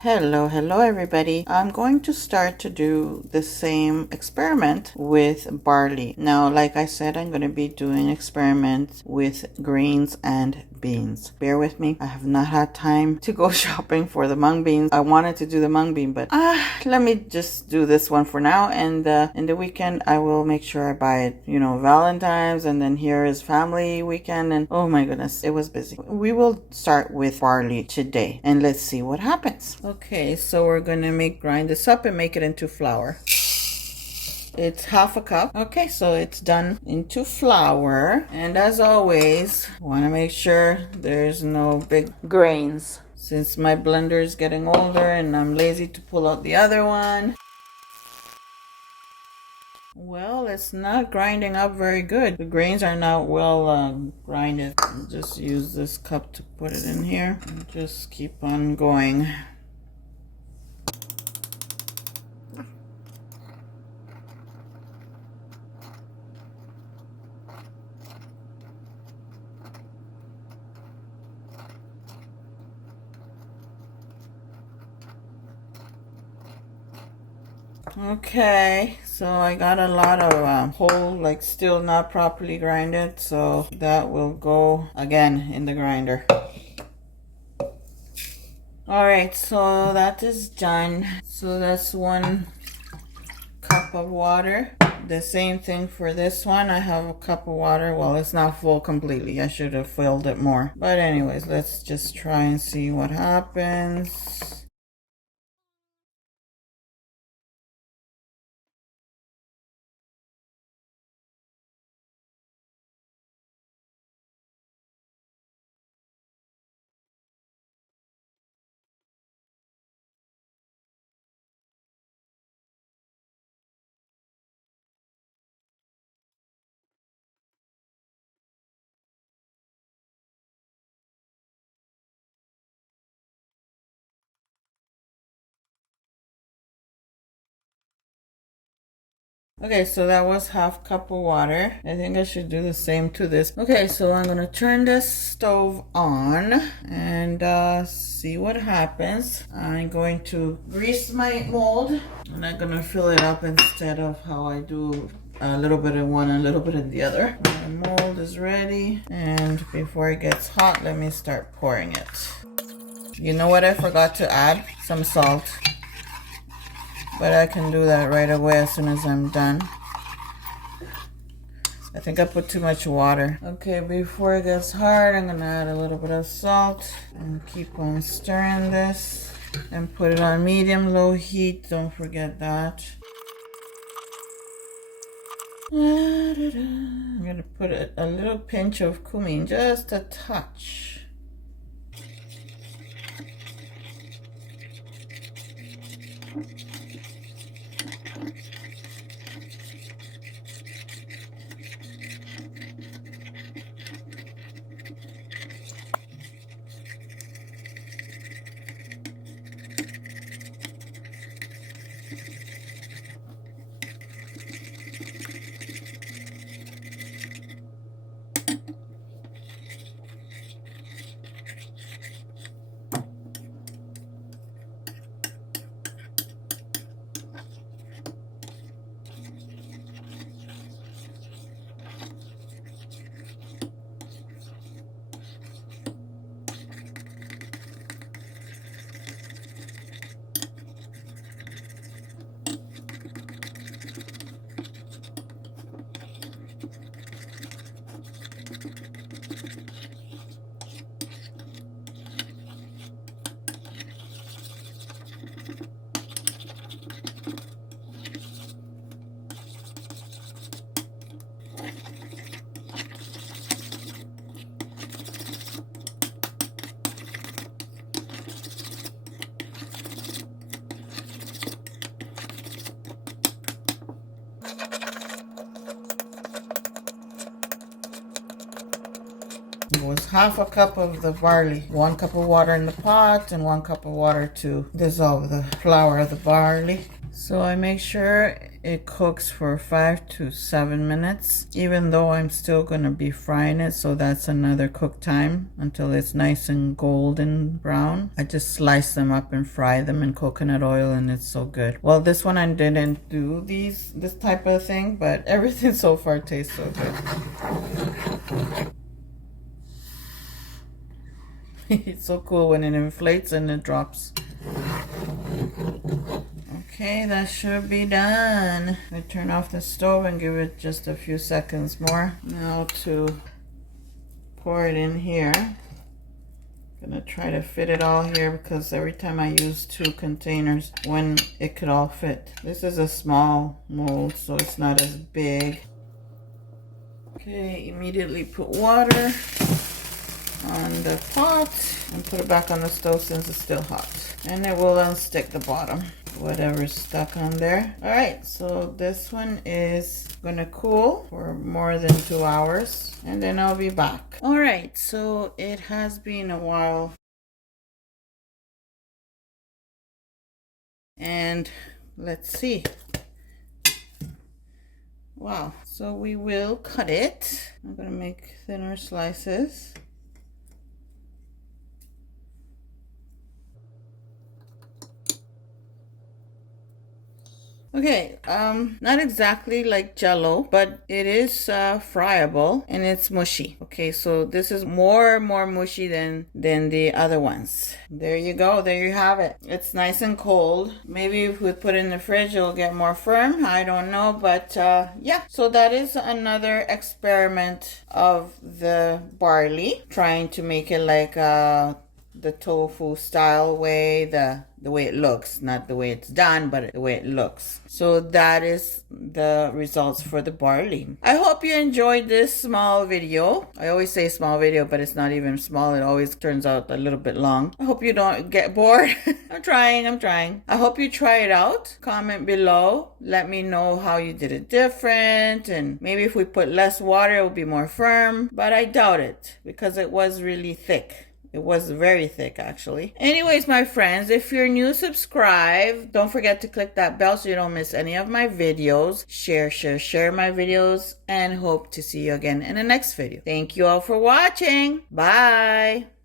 Hello everybody. I'm going to start to do the same experiment with barley. Now, like I said, I'm going to be doing experiments with grains and beans. Bear with me. I have not had time to go shopping for the mung beans. I wanted to do the mung bean, but let me just do this one for now. And in the weekend, I will make sure I buy it. You know, Valentine's, and then here is family weekend. And oh my goodness, it was busy. We will start with barley today, and let's see what happens. Okay, so we're gonna grind this up and make it into flour. It's half a cup. Okay, so it's done into flour. And as always, want to make sure there's no big grains. Since my blender is getting older and I'm lazy to pull out the other one. Well, it's not grinding up very good. The grains are not well grinded. I'll just use this cup to put it in here and just keep on going. Okay, so I got a lot of whole, like still not properly grinded, so that will go again in the grinder. Alright, so that is done. So that's 1 cup of water. The same thing for this one. I have a cup of water. Well, it's not full completely. I should have filled it more. But anyways, let's just try and see what happens. Okay, so that was half cup of water. I think I should do the same to this. Okay, so I'm gonna turn this stove on and see what happens. I'm going to grease my mold and I'm gonna fill it up instead of how I do a little bit in one and a little bit in the other. My mold is ready, and before it gets hot, let me start pouring it. You know what I forgot to add? Some salt. But I can do that right away as soon as I'm done. I think I put too much water. Okay, before it gets hard, I'm gonna add a little bit of salt and keep on stirring this and put it on medium-low heat. Don't forget that. I'm gonna put a little pinch of cumin, just a touch. It was half a cup of the barley, 1 cup of water in the pot, and 1 cup of water to dissolve the flour of the barley. So I make sure it cooks for 5 to 7 minutes, even though I'm still going to be frying it. So that's another cook time until it's nice and golden brown. I just slice them up and fry them in coconut oil, and it's so good. Well, this one I didn't do this type of thing, but everything so far tastes so good. It's so cool when it inflates and it drops. Okay, that should be done. I turn off the stove and give it just a few seconds more. Now to pour it in here. I'm gonna try to fit it all here because every time I use 2 containers when it could all fit. This is a small mold, so it's not as big. Okay, immediately put water on the pot and put it back on the stove since it's still hot, and it will unstick the bottom, whatever's stuck on there. All right, so this one is gonna cool for more than 2 hours, and then I'll be back. All right, so it has been a while, and let's see. Wow, so we will cut it. I'm gonna make thinner slices. Okay, not exactly like Jello, but it is friable and it's mushy. Okay, so this is more mushy than the other ones. There you go. There you have it. It's nice and cold. Maybe if we put it in the fridge, it'll get more firm. I don't know, but yeah. So that is another experiment of the barley, trying to make it like the tofu style way, the way it looks, not the way it's done, but the way it looks. So that is the results for the barley. I hope you enjoyed this small video. I always say small video, but it's not even small. It always turns out a little bit long. I hope you don't get bored. I'm trying. I hope you try it out. Comment below. Let me know how you did it different, and maybe if we put less water, it will be more firm, but I doubt it because it was really thick. It was very thick, actually. Anyways, my friends, if you're new, subscribe. Don't forget to click that bell so you don't miss any of my videos. Share my videos, and hope to see you again in the next video. Thank you all for watching. Bye.